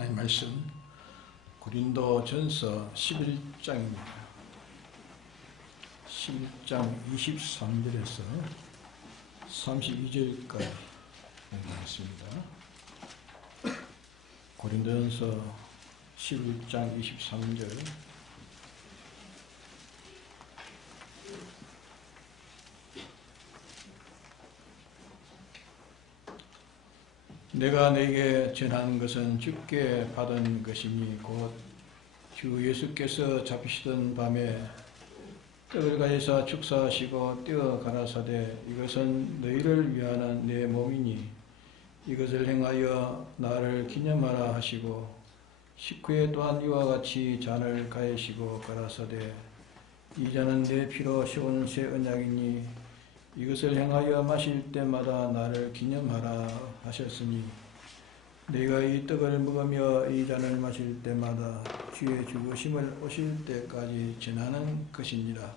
하나님 말씀 고린도전서 11장입니다. 11장 23절에서 32절까지 말씀입니다. 고린도전서 11장 23절 내가 내게 전하는 것은 주께 받은 것이니 곧 주 예수께서 잡히시던 밤에 떡을 가지사 축사하시고 떼어 가라사대 이것은 너희를 위하는 내 몸이니 이것을 행하여 나를 기념하라 하시고 식후에 또한 이와 같이 잔을 가지시고 가라사대 이 잔은 내 피로 세운 새 언약이니 이것을 행하여 마실 때마다 나를 기념하라 하셨으니 내가 이 떡을 먹으며 이 잔을 마실 때마다 주의 죽으심을 오실 때까지 전하는 것이니라.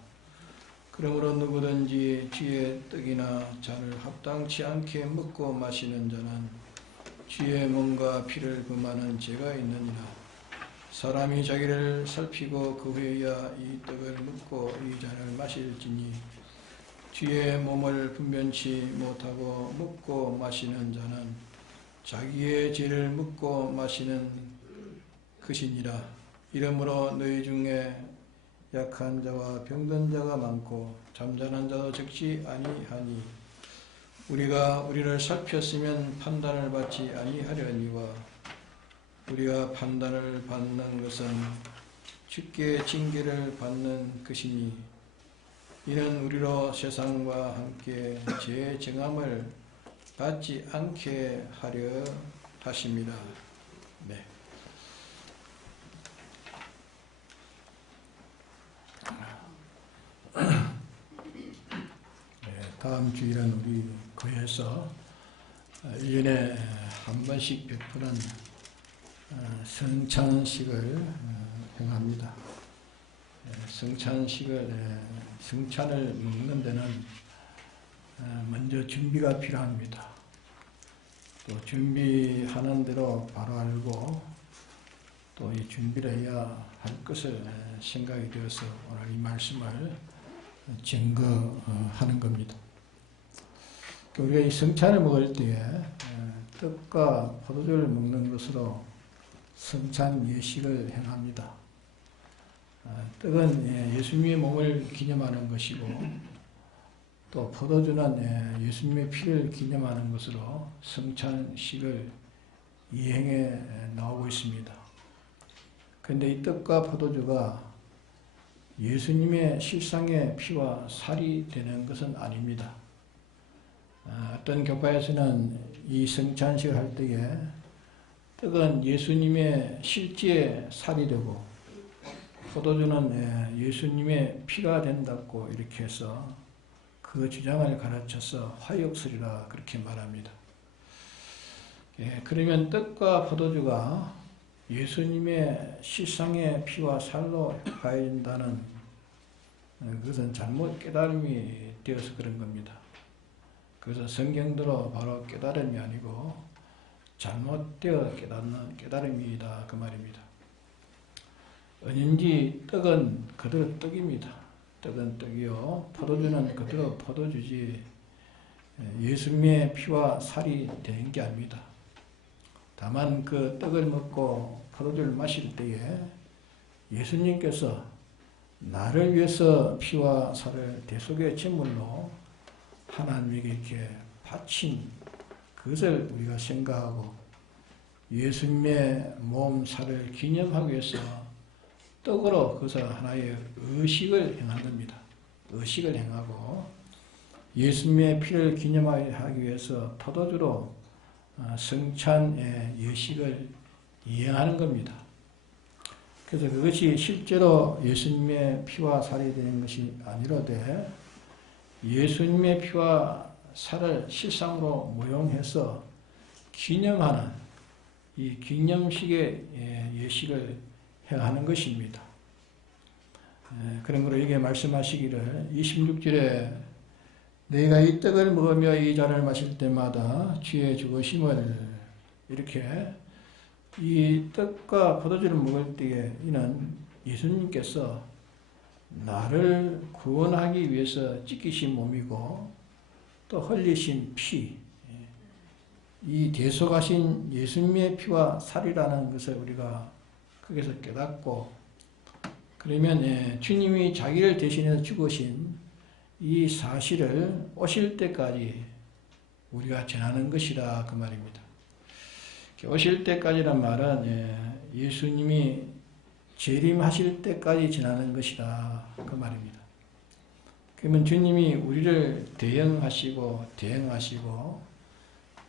그러므로 누구든지 주의 떡이나 잔을 합당치 않게 먹고 마시는 자는 주의 몸과 피를 금하는 죄가 있느니라. 사람이 자기를 살피고 그 후에야 이 떡을 먹고 이 잔을 마실지니 주의 몸을 분변치 못하고 먹고 마시는 자는 자기의 죄를 먹고 마시는 것이니라. 이러므로 너희 중에 약한 자와 병든 자가 많고 잠자는 자도 적지 아니하니 우리가 우리를 살폈으면 판단을 받지 아니하려니와 우리가 판단을 받는 것은 주께 징계를 받는 것이니 이는 우리로 세상과 함께 죄 정함을 받지 않게 하려 하십니다. 네. 다음 주일은 우리 교회에서 1년에 한 번씩 베푸는 성찬식을 행합니다. 성찬을 먹는 데는 먼저 준비가 필요합니다. 또 준비하는 대로 바로 알고 또 이 준비를 해야 할 것을 생각이 되어서 오늘 이 말씀을 증거하는 겁니다. 우리가 이 성찬을 먹을 때에 떡과 포도주를 먹는 것으로 성찬 예식을 행합니다. 떡은 예수님의 몸을 기념하는 것이고 또 포도주는 예수님의 피를 기념하는 것으로 성찬식을 이행해 나오고 있습니다. 그런데 이 떡과 포도주가 예수님의 실상의 피와 살이 되는 것은 아닙니다. 어떤 교파에서는 이 성찬식을 할 때에 떡은 예수님의 실제 살이 되고 포도주는 예수님의 피가 된다고 이렇게 해서 그 주장을 가르쳐서 화역설이라 그렇게 말합니다. 그러면 떡과 포도주가 예수님의 실상의 피와 살로 가야 된다는 그것은 잘못 깨달음이 되어서 그런 겁니다. 그래서 성경대로 바로 깨달음이 아니고 잘못되어 깨닫는 깨달음이다 그 말입니다. 언인지 떡은 그대로 떡입니다. 떡은 떡이요 포도주는 그대로 포도주지 예수님의 피와 살이 되는 게 아닙니다. 다만 그 떡을 먹고 포도주를 마실 때에 예수님께서 나를 위해서 피와 살을 대속의 제물로 하나님에게 이렇게 바친 그것을 우리가 생각하고 예수님의 몸 살을 기념하기 위해서 떡으로 그것을 하나의 의식을 행한 겁니다. 의식을 행하고 예수님의 피를 기념하기 위해서 포도주로 성찬의 예식을 이행하는 겁니다. 그래서 그것이 실제로 예수님의 피와 살이 되는 것이 아니로되 예수님의 피와 살을 실상으로 모용해서 기념하는 이 기념식의 예식을 행하는 것입니다. 그러므로 여기에 말씀하시기를 26절에 너희가 이 떡을 먹으며 이 잔을 마실 때마다 주의 죽으심을 이렇게 이 떡과 포도주를 먹을 때에 이는 예수님께서 나를 구원하기 위해서 찢기신 몸이고 또 흘리신 피, 이 대속하신 예수님의 피와 살이라는 것을 우리가 거기서 깨닫고, 그러면 주님이 자기를 대신해서 죽으신 이 사실을 오실 때까지 우리가 전하는 것이다 그 말입니다. 오실 때까지란 말은 예수님이 재림하실 때까지 전하는 것이다 그 말입니다. 그러면 주님이 우리를 대응하시고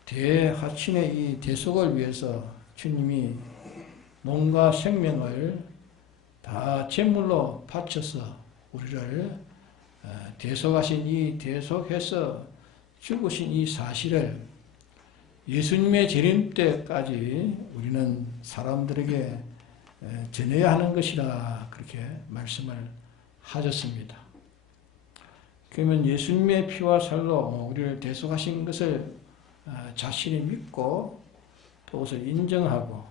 대하신의 이 대속을 위해서 주님이 몸과 생명을 다 제물로 바쳐서 우리를 대속하신 이 대속해서 죽으신 이 사실을 예수님의 재림 때까지 우리는 사람들에게 전해야 하는 것이라 그렇게 말씀을 하셨습니다. 그러면 예수님의 피와 살로 우리를 대속하신 것을 자신이 믿고 또 그것을 인정하고,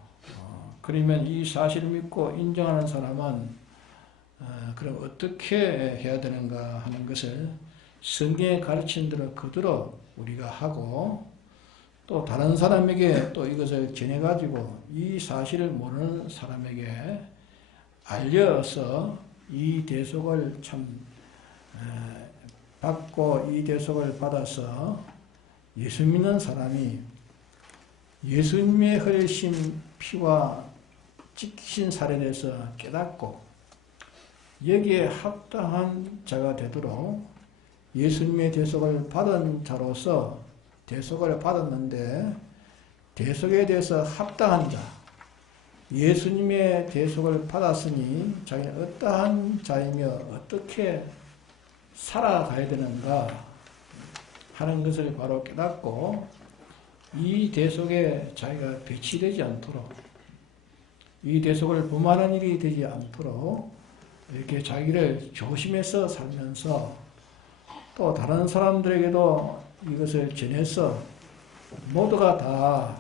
그러면 이 사실을 믿고 인정하는 사람은 그럼 어떻게 해야 되는가 하는 것을 성경의 가르친 대로 그대로 우리가 하고, 또 다른 사람에게 또 이것을 전해가지고 이 사실을 모르는 사람에게 알려서 이 대속을 받고 이 대속을 받아서 예수 믿는 사람이 예수님의 흘리신 피와 찢기신 살에 대해서 깨닫고 여기에 합당한 자가 되도록 예수님의 대속을 받은 자로서 대속을 받았는데 대속에 대해서 합당한 자, 예수님의 대속을 받았으니 자기는 어떠한 자이며 어떻게 살아가야 되는가 하는 것을 바로 깨닫고 이 대속에 자기가 배치되지 않도록, 이 대속을 범하는 일이 되지 않도록 이렇게 자기를 조심해서 살면서 또 다른 사람들에게도 이것을 전해서 모두가 다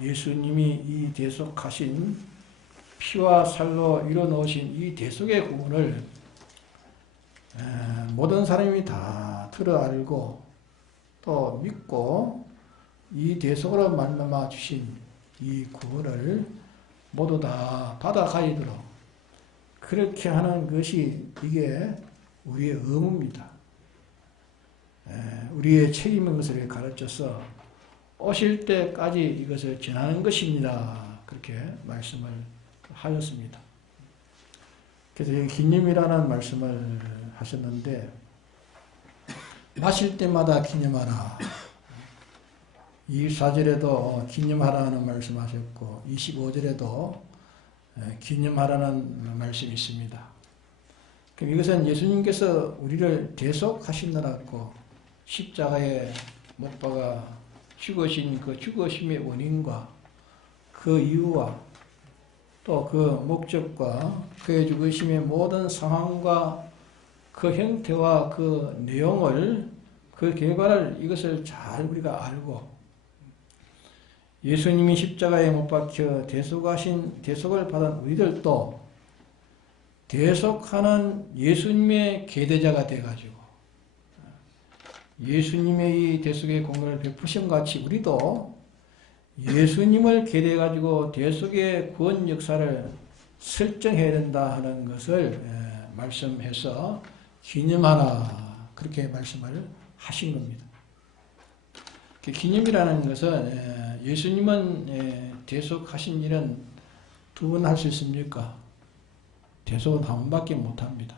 예수님이 이 대속하신 피와 살로 이뤄놓으신 이 대속의 구원을 모든 사람이 다 들어 알고 또 믿고 이 대속으로 말미암아 주신 이 구원을 모두 다 받아가이도록 그렇게 하는 것이 이게 우리의 의무입니다. 우리의 책임인 것을 가르쳐서 오실 때까지 이것을 전하는 것입니다. 그렇게 말씀을 하셨습니다. 그래서 여기 기념이라는 말씀을 하셨는데, 마실 때마다 기념하라. 24절에도 기념하라는 말씀하셨고 25절에도 기념하라는 말씀이 있습니다. 그럼 이것은 예수님께서 우리를 대속하시느라고 십자가에 못 박아 죽으신 그 죽으심의 원인과 그 이유와 또 그 목적과 그의 죽으심의 모든 상황과 그 형태와 그 내용을, 그 결과를 이것을 잘 우리가 알고 예수님이 십자가에 못 박혀 대속을 받은 우리들도 대속하는 예수님의 계대자가 되어가지고 예수님의 이 대속의 공로를 베푸심 같이 우리도 예수님을 계대해가지고 대속의 구원 역사를 설정해야 된다 하는 것을 말씀해서 기념하라 그렇게 말씀을 하신 겁니다. 기념이라는 것은 예수님은 대속하신 일은 두 번 할 수 있습니까? 대속은 한 번밖에 못합니다.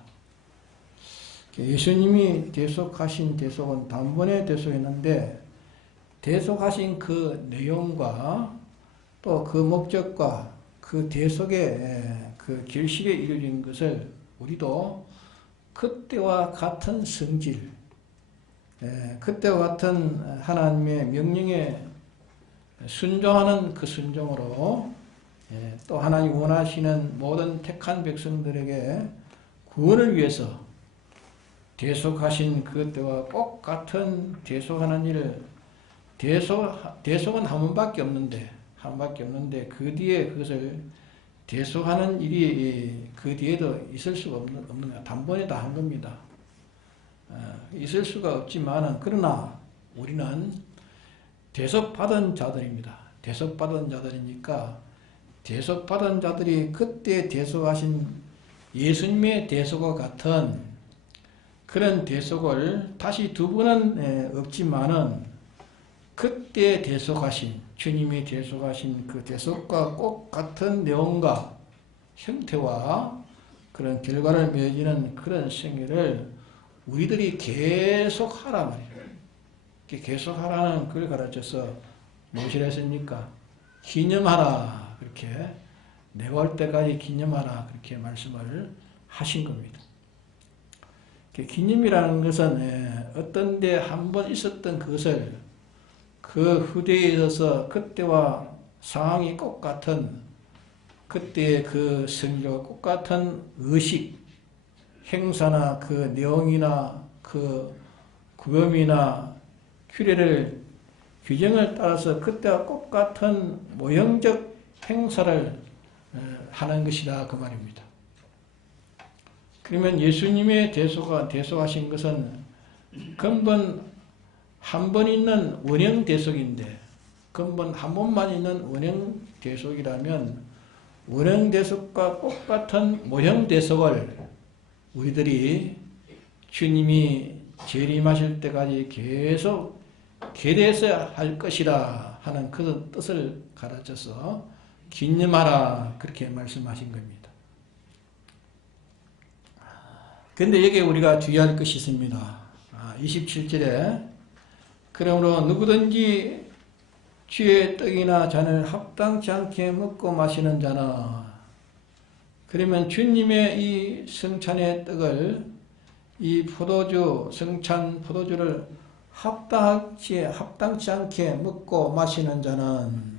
예수님이 대속하신 대속은 단번에 대속했는데 대속하신 그 내용과 또 그 목적과 그 대속의 그 결실에 이르는 것을 우리도 그때와 같은 성질, 그때와 같은 하나님의 명령에 순종하는 그 순종으로 또 하나님 원하시는 모든 택한 백성들에게 구원을 위해서 대속하신 그때와 꼭 같은 대속하는 일을 대속은 한 번밖에 없는데 함밖에 없는데 그 뒤에 그것을 대속하는 일이 그 뒤에도 있을 수가 없는 거야. 단번에 다 한 겁니다. 있을 수가 없지만은 그러나 우리는 대속받은 자들입니다. 대속받은 자들이니까 대속받은 자들이 그때 대속하신 예수님의 대속과 같은 그런 대속을 다시 두 번은 없지만은 그때 대속하신 주님이 대속하신 그 대속과 꼭 같은 내용과 형태와 그런 결과를 맺는 그런 생애를 우리들이 계속하라 말이에요. 계속하라는 걸 가르쳐서 무엇이라 했습니까? 기념하라. 그렇게 내가 올 때까지 기념하라. 그렇게 말씀을 하신 겁니다. 기념이라는 것은 어떤 데 한 번 있었던 그것을 그 후대에 있어서 그때와 상황이 똑같은 그때의 그 성교가 똑같은 의식, 행사나 그 내용이나 그 구범이나 규례를 규정을 따라서 그때와 똑같은 모형적 행사를 하는 것이다 그 말입니다. 그러면 예수님의 대속하신 것은 근본 한 번 있는 원형 대속인데 근본 한 번만 있는 원형 대속이라면 원형 대속과 똑같은 모형 대속을 우리들이 주님이 재림하실 때까지 계속 계대해서 할 것이라 하는 그런 뜻을 가르쳐서 기념하라 그렇게 말씀하신 겁니다. 그런데 여기에 우리가 주의할 것이 있습니다. 27절에 그러므로 누구든지 주의 떡이나 잔을 합당치 않게 먹고 마시는 자는 그러면 주님의 이 성찬의 떡을 이 포도주 성찬 포도주를 합당치 않게 먹고 마시는 자는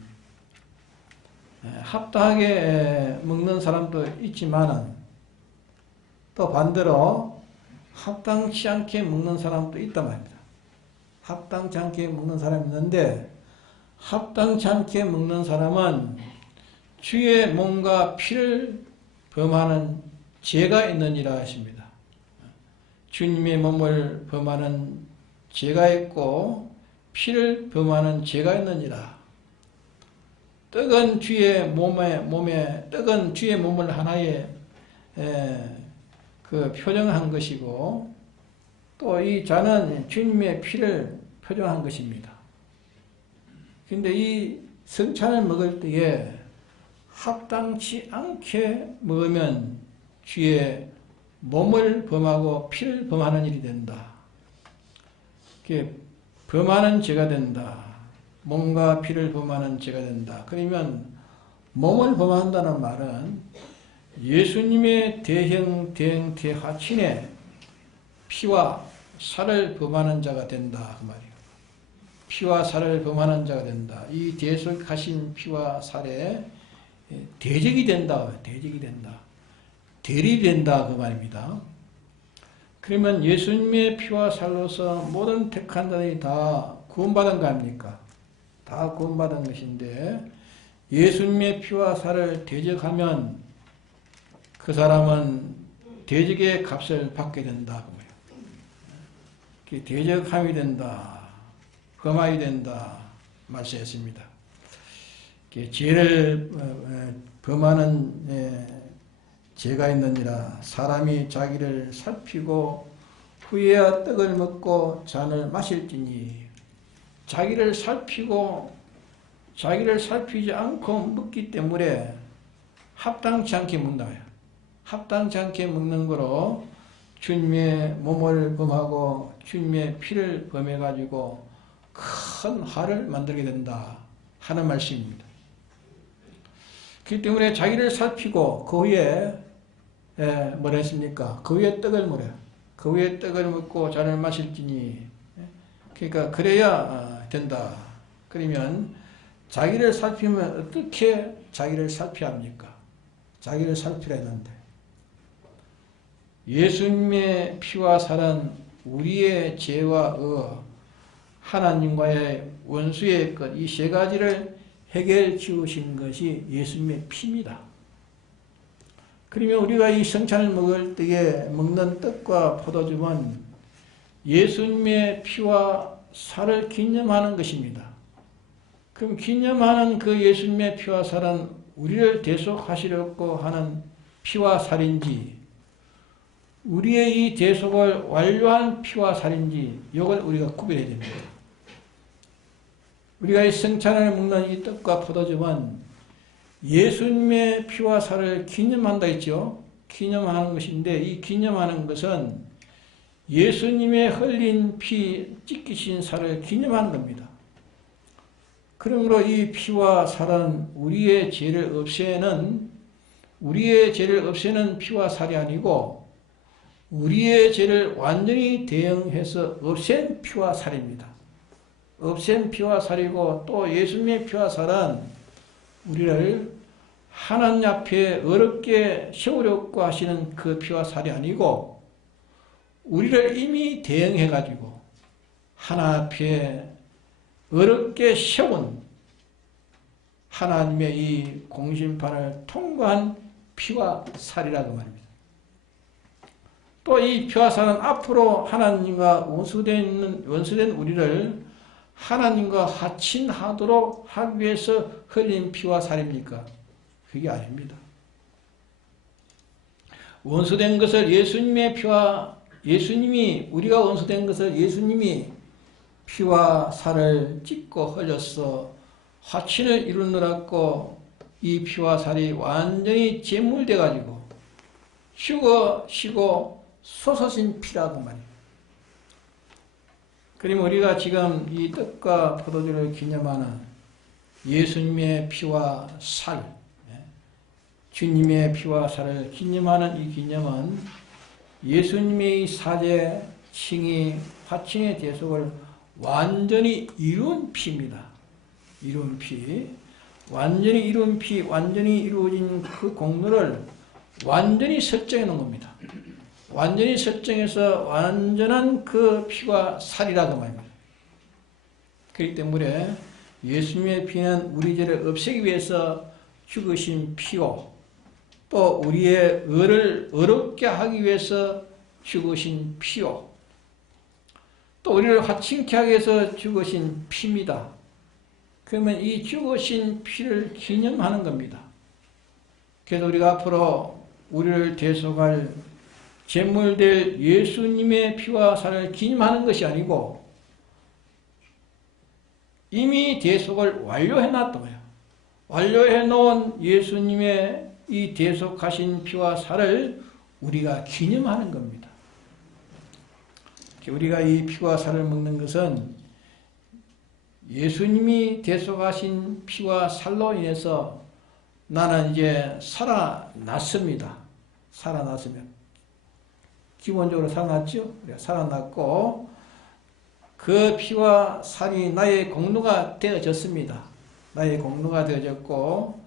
합당하게 먹는 사람도 있지만은 또 반대로 합당치 않게 먹는 사람도 있단 말입니다. 합당치 않게 먹는 사람이 있는데 합당치 않게 먹는 사람은 주의 몸과 피를 범하는 죄가 있느니라 하십니다. 주님의 몸을 범하는 죄가 있고 피를 범하는 죄가 있느니라. 떡은 주의 떡은 주의 몸을 하나의 그 표정한 것이고 또 이 잔은 주님의 피를 표정한 것입니다. 근데 이 성찬을 먹을 때에 합당치 않게 먹으면 주의 몸을 범하고 피를 범하는 일이 된다. 범하는 죄가 된다. 몸과 피를 범하는 죄가 된다. 그러면 몸을 범한다는 말은 예수님의 대형, 대행, 대하친의 피와 살을 범하는 자가 된다. 그 말이에요. 피와 살을 범하는 자가 된다. 이 대속하신 피와 살에 대적이 된다. 대적이 된다. 대립이 된다. 그 말입니다. 그러면 예수님의 피와 살로서 모든 택한 자들이 다 구원받은 거 아닙니까? 다 구원받은 것인데 예수님의 피와 살을 대적하면 그 사람은 대적의 값을 받게 된다. 대적함이 된다. 범하이 된다. 말씀했습니다. 죄를 범하는 죄가 있느니라. 사람이 자기를 살피고 후에야 떡을 먹고 잔을 마실지니 자기를 살피고 자기를 살피지 않고 먹기 때문에 합당치 않게 먹는다. 합당치 않게 먹는 거로 주님의 몸을 범하고 주님의 피를 범해가지고 큰 화를 만들게 된다 하는 말씀입니다. 그렇기 때문에 자기를 살피고 그 후에 뭐라 했습니까? 그 후에 떡을 먹어요. 그 후에 떡을 먹고 잔을 마실지니 그러니까 그래야 된다. 그러면 자기를 살피면 어떻게 자기를 살펴야 합니까? 자기를 살피라 했는데 예수님의 피와 살은 우리의 죄와 하나님과의 원수의 것 이 세 가지를 해결 지으신 것이 예수님의 피입니다. 그러면 우리가 이 성찬을 먹을 때에 먹는 떡과 포도주는 예수님의 피와 살을 기념하는 것입니다. 그럼 기념하는 그 예수님의 피와 살은 우리를 대속하시려고 하는 피와 살인지, 우리의 이 대속을 완료한 피와 살인지, 이걸 우리가 구별해야 됩니다. 우리가 이 성찬을 먹는 이 떡과 포도주는 예수님의 피와 살을 기념한다 했죠. 기념하는 것인데, 이 기념하는 것은 예수님의 흘린 피, 찢기신 살을 기념하는 겁니다. 그러므로 이 피와 살은 우리의 죄를 없애는 피와 살이 아니고 우리의 죄를 완전히 대응해서 없앤 피와 살입니다. 없앤 피와 살이고, 또 예수님의 피와 살은 우리를 하나님 앞에 어렵게 세우려고 하시는 그 피와 살이 아니고 우리를 이미 대응해가지고 하나님 앞에 어렵게 세운 하나님의 이 공심판을 통과한 피와 살이라고 말입니다. 또 이 피와 살은 앞으로 하나님과 원수된 우리를 하나님과 화친하도록 하기 위해서 흘린 피와 살입니까? 그게 아닙니다. 원수된 것을 우리가 원수된 것을 예수님이 피와 살을 찢고 흘려서 화친을 이루느라고 이 피와 살이 완전히 제물돼 가지고 죽어시고 솟으신 피라고 말입니다. 그러면 우리가 지금 이 떡과 포도주를 기념하는 예수님의 피와 살, 주님의 피와 살을 기념하는 이 기념은 예수님의 사죄, 칭의, 화친의 대속을 완전히 이룬 피입니다. 이룬 피. 완전히 이룬 피, 완전히 이루어진 그 공로를 완전히 설정해 놓은 겁니다. 완전히 설정해서 완전한 그 피와 살이라고 말입니다. 그렇기 때문에 예수님의 피는 우리 죄를 없애기 위해서 죽으신 피요, 또 우리의 의를 어렵게 하기 위해서 죽으신 피요, 또 우리를 화친케 하기 위해서 죽으신 피입니다. 그러면 이 죽으신 피를 기념하는 겁니다. 그래서 우리가 앞으로 우리를 대속할 제물될 예수님의 피와 살을 기념하는 것이 아니고 이미 대속을 완료해 놨던 거예요. 완료해 놓은 예수님의 이 대속하신 피와 살을 우리가 기념하는 겁니다. 우리가 이 피와 살을 먹는 것은 예수님이 대속하신 피와 살로 인해서 나는 이제 살아났습니다. 살아났으면 기본적으로 살아났죠. 살아났고 그 피와 살이 나의 공로가 되어졌습니다. 나의 공로가 되어졌고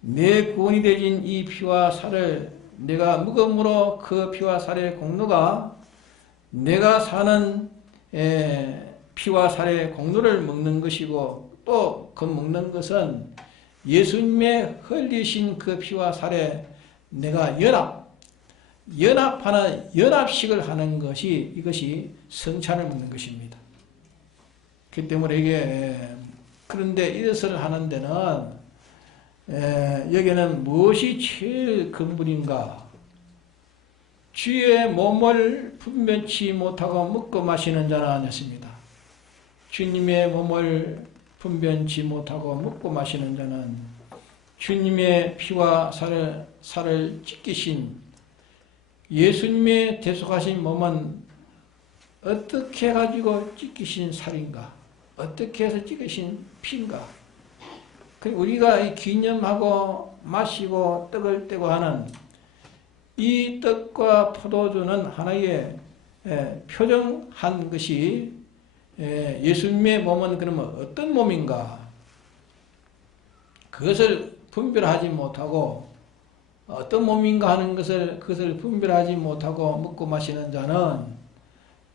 내 구원이 되진 이 피와 살을 내가 먹음으로 그 피와 살의 공로가 내가 사는 피와 살의 공로를 먹는 것이고, 또 그 먹는 것은 예수님의 흘리신 그 피와 살에 내가 연합하는 연합식을 하는 것이 이것이 성찬을 먹는 것입니다. 그렇기 때문에 이게 그런데 이것을 하는 데는 여기는 무엇이 제일 근본인가? 주의 몸을 분별치 못하고 먹고 마시는 자는 아니었습니다. 주님의 몸을 분별치 못하고 먹고 마시는 자는 주님의 피와 살을 찢기신 예수님의 대속하신 몸은 어떻게 해가지고 찢기신 살인가? 어떻게 해서 찢기신 피인가? 우리가 기념하고 마시고 떡을 떼고 하는 이 떡과 포도주는 하나의 표정한 것이 예수님의 몸은 그러면 어떤 몸인가? 그것을 분별하지 못하고 어떤 몸인가 하는 그것을 분별하지 못하고 먹고 마시는 자는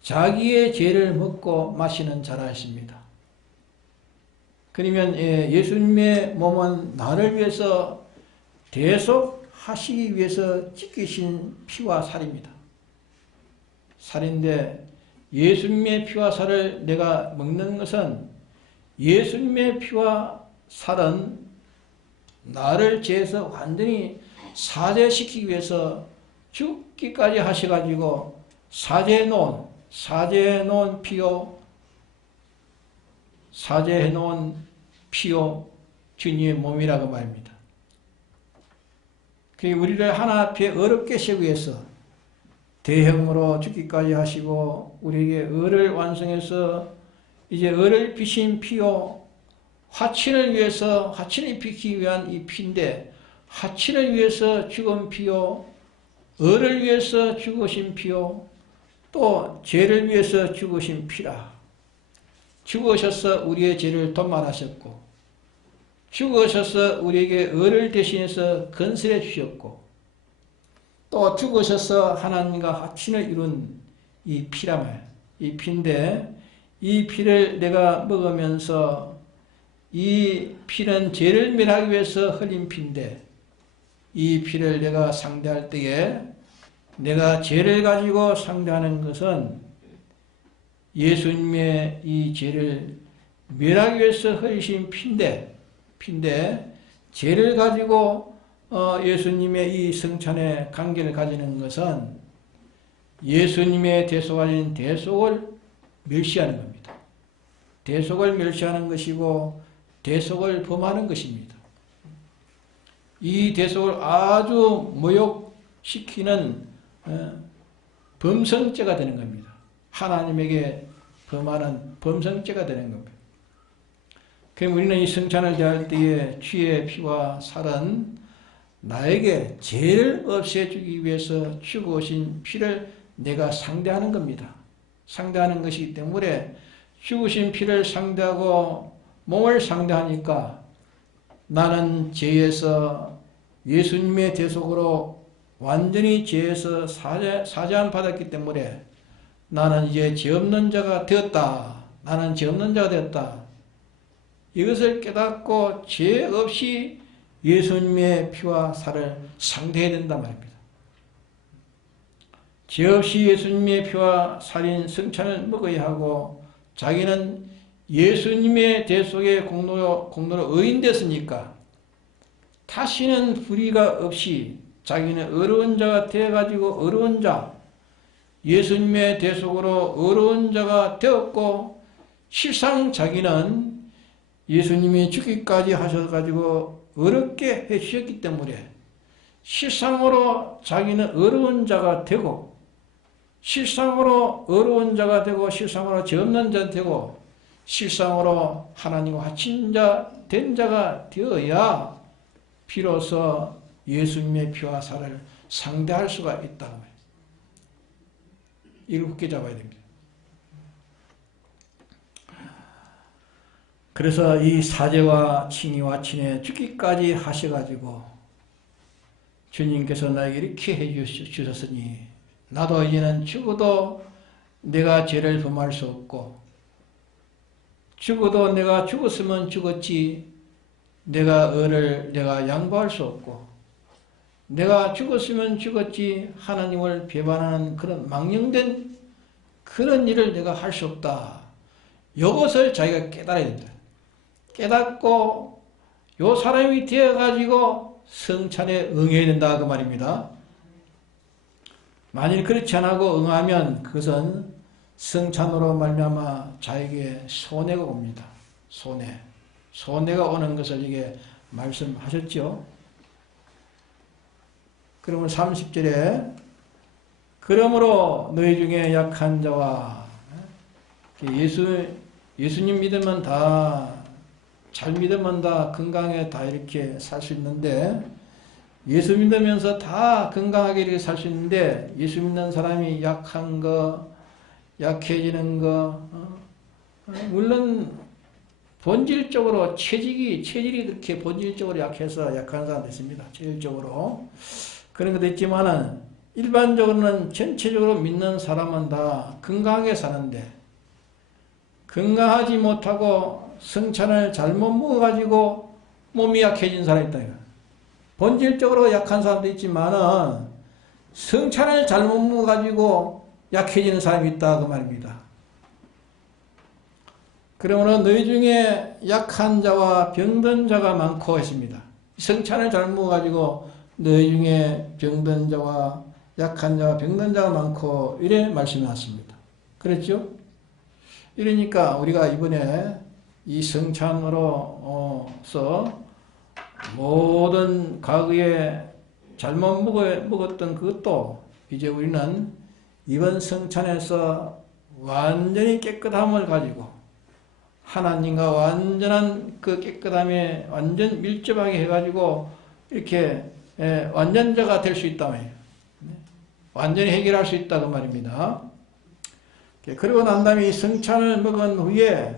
자기의 죄를 먹고 마시는 자라 했습니다. 그러면 예수님의 몸은 나를 위해서 대속하시기 위해서 찢기신 피와 살입니다. 살인데 예수님의 피와 살을 내가 먹는 것은 예수님의 피와 살은 나를 죄에서 완전히 사죄시키기 위해서 죽기까지 하셔가지고 사죄해놓은 피요 주님의 몸이라고 말입니다. 그 우리를 하나 앞에 어렵게 세우기 위해서 대형으로 죽기까지 하시고 우리에게 의를 완성해서 이제 의를 비신 피요 화친을 위해서 화친을 입히기 위한 이 피인데 화친을 위해서 죽은 피요 의를 위해서 죽으신 피요 또 죄를 위해서 죽으신 피라. 죽으셔서 우리의 죄를 돈말하셨고 죽으셔서 우리에게 의를 대신해서 건설해 주셨고 또 죽으셔서 하나님과 합친을 이룬 이 피라 말. 이 피인데 이 피를 내가 먹으면서 이 피는 죄를 멸하기 위해서 흘린 피인데 이 피를 내가 상대할 때에 내가 죄를 가지고 상대하는 것은 예수님의 이 죄를 멸하기 위해서 흘리신 피인데 죄를 가지고 예수님의 이 성찬의 관계를 가지는 것은 예수님의 대속하신 대속을 멸시하는 겁니다. 대속을 멸시하는 것이고 대속을 범하는 것입니다. 이 대속을 아주 모욕시키는 범성죄가 되는 겁니다. 하나님에게 범하는 범성죄가 되는 겁니다. 그럼 우리는 이 성찬을 대할 때에 주의 피와 살은 나에게 죄를 없애주기 위해서 죽으신 피를 내가 상대하는 겁니다. 상대하는 것이기 때문에 죽으신 피를 상대하고 몸을 상대하니까 나는 죄에서 예수님의 대속으로 완전히 죄에서 사죄함 받았기 때문에 나는 이제 죄 없는 자가 되었다. 나는 죄 없는 자가 되었다. 이것을 깨닫고 죄 없이 예수님의 피와 살을 상대해야 된단 말입니다. 죄 없이 예수님의 피와 살인 성찬을 먹어야 하고 자기는 예수님의 대속의 공로로 의인됐으니까 다시는 불의가 없이 자기는 어려운 자가 되어가지고 어려운 자 예수님의 대속으로 어려운 자가 되었고 실상 자기는 예수님이 죽기까지 하셔가지고 어렵게 해주셨기 때문에 실상으로 자기는 어려운 자가 되고 실상으로 어려운 자가 되고 실상으로 죄 없는 자가 되고 실상으로 하나님과 합친 자 된 자가 되어야 비로소 예수님의 피와 살을 상대할 수가 있다고 해요. 이걸 굳게 잡아야 됩니다. 그래서 이 사죄와 칭의와 친에 죽기까지 하셔가지고 주님께서 나에게 이렇게 해주셨으니 나도 이제는 죽어도 내가 죄를 범할 수 없고 죽어도 내가 죽었으면 죽었지 내가 의를 내가 양보할 수 없고 내가 죽었으면 죽었지 하나님을 배반하는 그런 망령된 그런 일을 내가 할 수 없다. 이것을 자기가 깨달아야 된다. 깨닫고 요 사람이 되어가지고 성찬에 응해야 된다 그 말입니다. 만일 그렇지 않고 응하면 그것은 성찬으로 말미암아 자에게 손해가 옵니다. 손해가 오는 것을 이게 말씀하셨죠. 그러면 30절에 그러므로 너희 중에 약한 자와 예수님 믿으면 다 잘 믿으면 다 건강하게 다 이렇게 살 수 있는데 예수 믿으면서 다 건강하게 이렇게 살 수 있는데 예수 믿는 사람이 약한 거 약해지는 거 물론 본질적으로 체질이 그렇게 본질적으로 약해서 약한 사람도 있습니다. 체질적으로 그런 것도 있지만은 일반적으로는 전체적으로 믿는 사람은 다 건강하게 사는데 건강하지 못하고 성찬을 잘못 먹어가지고 몸이 약해진 사람이 있다. 본질적으로 약한 사람도 있지만은 성찬을 잘못 먹어가지고 약해지는 사람이 있다 그 말입니다. 그러므로 너희 중에 약한 자와 병든 자가 많고 했습니다. 성찬을 잘못 먹어가지고 너희 중에 병든 자와 약한 자와 병든 자가 많고 이래 말씀이 났습니다. 그랬죠? 이러니까 우리가 이번에 이 성찬으로서 모든 과거에 잘못 먹었던 그것도 이제 우리는 이번 성찬에서 완전히 깨끗함을 가지고 하나님과 완전한 그 깨끗함에 완전 밀접하게 해가지고 이렇게 완전자가 될 수 있다 말이에요. 완전히 해결할 수 있다 그 말입니다. 그리고 난 다음에 이 성찬을 먹은 후에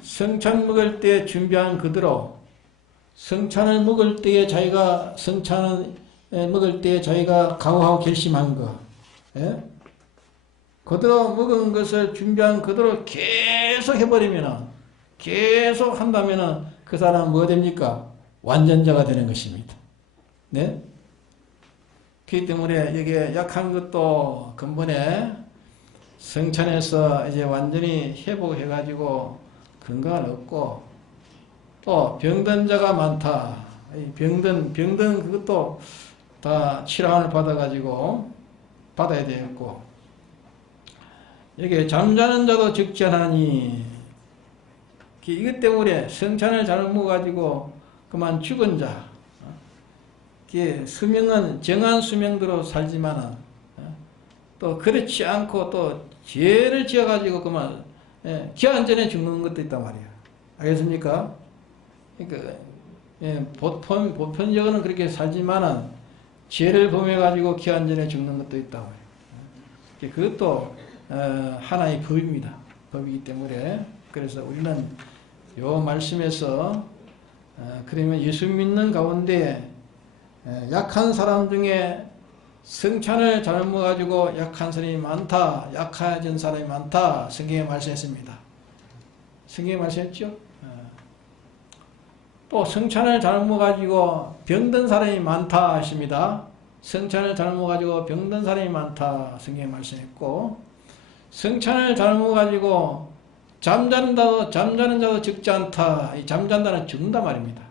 성찬 먹을 때 준비한 그대로 성찬을 먹을 때에 자기가 성찬을 먹을 때에 자기가 각오하고 결심한 거, 그대로 먹은 것을 준비한 그대로 계속 해버리면 계속 한다면 그 사람은 뭐 됩니까? 완전자가 되는 것입니다. 네? 그렇기 때문에 이게 약한 것도 근본에 성찬에서 이제 완전히 회복해가지고 건강을 얻고 또 병든 자가 많다. 병든 그것도 다 치료를 받아가지고 받아야 되겠고 여기 잠자는 자도 적지 않으니 이것 때문에 성찬을 잘못 먹어가지고 그만 죽은 자 수명은 정한 수명대로 살지만은 또 그렇지 않고 또 죄를 지어가지고 그만 기한 전에 죽는 것도 있단 말이에요. 알겠습니까? 그러니까 보편적으로는 그렇게 살지만은 죄를 범해가지고 기한 전에 죽는 것도 있단 말이에요. 그것도 하나의 법입니다. 법이기 때문에 그래서 우리는 요 말씀에서 그러면 예수 믿는 가운데 약한 사람 중에 성찬을 잘못 먹어가지고 약한 사람이 많다, 약해진 사람이 많다 성경에 말씀했습니다. 성경에 말씀했죠? 또 성찬을 잘못 먹어가지고 병든 사람이 많다 하십니다. 성찬을 잘못 먹어가지고 병든 사람이 많다 성경에 말씀했고 성찬을 잘못 먹어가지고 잠자는 자도 적지 않다. 이 잠잔다는 죽는다 말입니다.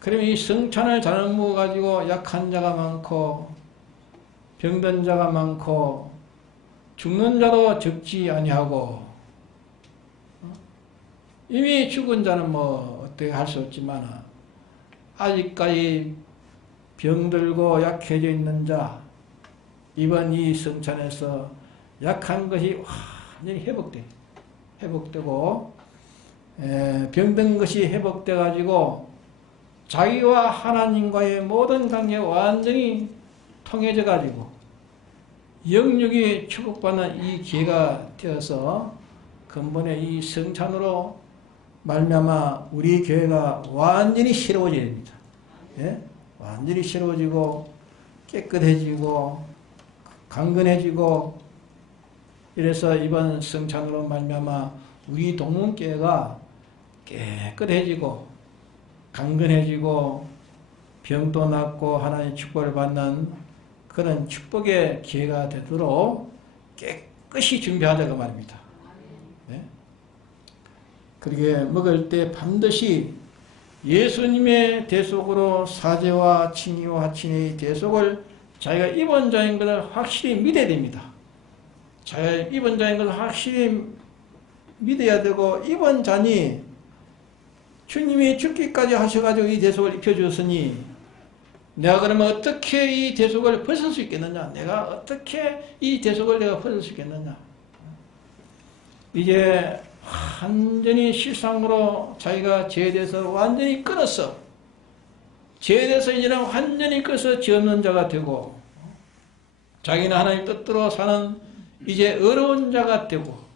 그러면 이 성찬을 잘못 먹어가지고 약한 자가 많고 병든 자가 많고 죽는 자도 적지 아니하고 이미 죽은 자는 뭐 어떻게 할 수 없지만 아직까지 병들고 약해져 있는 자 이번 이 성찬에서 약한 것이 완전히 회복되고 병든 것이 회복돼 가지고 자기와 하나님과의 모든 관계가 완전히 통해져 가지고 영육이 축복받는 이 기회가 되어서 근본에 이 성찬으로 말미암아 우리 교회가 완전히 새로워져야 됩니다. 완전히 새로워지고 깨끗해지고 강건해지고 이래서 이번 성찬으로 말미암아 우리 동문교회가 깨끗해지고 강건해지고 병도 낫고 하나님의 축복을 받는 그런 축복의 기회가 되도록 깨끗이 준비하자고 말입니다. 네? 그렇게 먹을 때 반드시 예수님의 대속으로 사죄와 칭의와 화친의 대속을 자기가 입은 자인 것을 확실히 믿어야 됩니다. 자기가 입은 자인 것을 확실히 믿어야 되고 입은 자니 주님이 죽기까지 하셔가지고 이 대속을 입혀주었으니 내가 그러면 어떻게 이 대속을 벗을 수 있겠느냐? 내가 어떻게 이 대속을 내가 벗을 수 있겠느냐? 이제 완전히 실상으로 자기가 죄에 대해서 완전히 끊었어. 죄에 대해서 이제는 완전히 끊어서 죄 없는 자가 되고 자기는 하나님 뜻대로 사는 이제 어려운 자가 되고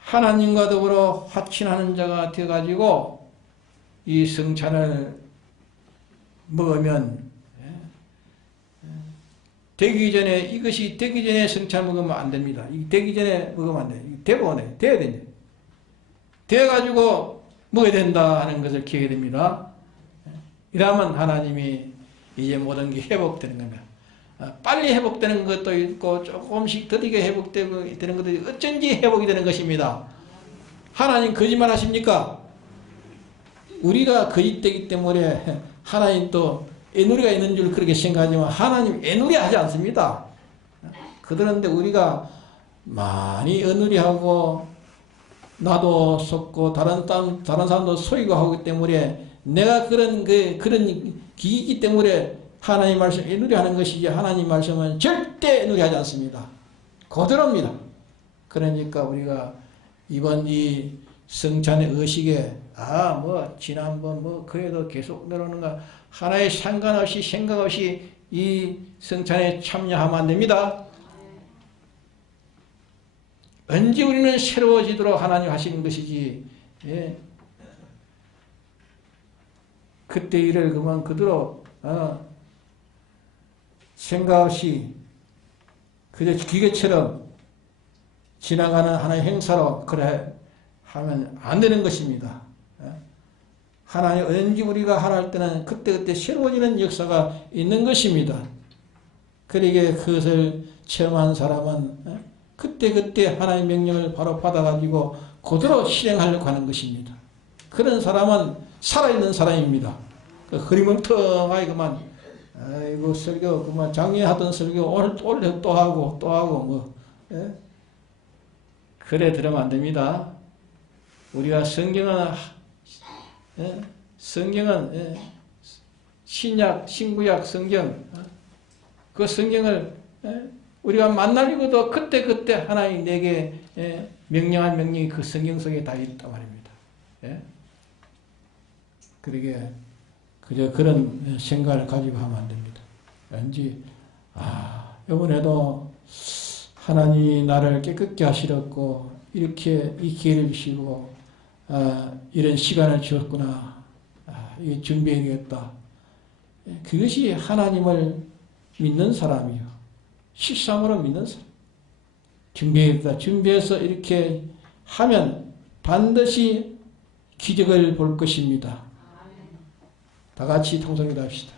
하나님과 더불어 화친하는 자가 되어가지고 이 성찬을 먹으면 되기 전에 이것이 되기 전에 성찬 먹으면 안 됩니다. 이 되기 전에 먹으면 안 돼요. 되고 돼야 됩니다. 되어가지고 먹어야 된다 하는 것을 기억해야 됩니다. 이러면 하나님이 이제 모든 게 회복되는 겁니다. 빨리 회복되는 것도 있고 조금씩 더디게 회복되는 것도 있고 어쩐지 회복이 되는 것입니다. 하나님 거짓말 하십니까? 우리가 거짓되기 때문에 하나님 또 애누리가 있는 줄 그렇게 생각하지만 하나님 애누리 하지 않습니다. 그러는데 우리가 많이 애누리하고 나도 속고 다른 사람도 속이고 하기 때문에 내가 그런 기이기 때문에 하나님 말씀 애누리 하는 것이지 하나님 말씀은 절대 애누리 하지 않습니다. 그대로입니다. 그러니까 우리가 이번 이 성찬의 의식에 지난번 그래도 계속 내려오는가 하나의 상관없이 생각 없이 이 성찬에 참여하면 안 됩니다. 언제 우리는 새로워지도록 하나님 하시는 것이지 그때 일을 그만 그대로 생각 없이 그저 기계처럼 지나가는 하나의 행사로 그래 하면 안 되는 것입니다. 하나님 언제 우리가 하라 할 때는 그때그때 새로워지는 역사가 있는 것입니다. 그러기에 그것을 체험한 사람은 그때그때 하나님의 명령을 바로 받아가지고 그대로 실행하려고 하는 것입니다. 그런 사람은 살아있는 사람입니다. 흐리멍텅하게 그만 아이고 설교 그만 작년에 하던 설교 오늘 또 하고 뭐 그래 들으면 안 됩니다. 우리가 성경은 신약 신구약 성경 그 성경을 우리가 만나려고도 그때 하나님 내게 명령한 명령이 그 성경 속에 다 있단 말입니다. 그러게 그저 그런 생각을 가지고 하면 안 됩니다. 왠지 이번에도 하나님이 나를 깨끗게 하시렸고 이렇게 이 기회를 주시고 이런 시간을 주었구나. 이게 준비해야겠다. 그것이 하나님을 믿는 사람이요. 실상으로 믿는 사람. 준비해야겠다. 준비해서 이렇게 하면 반드시 기적을 볼 것입니다. 다 같이 통성기도 합시다.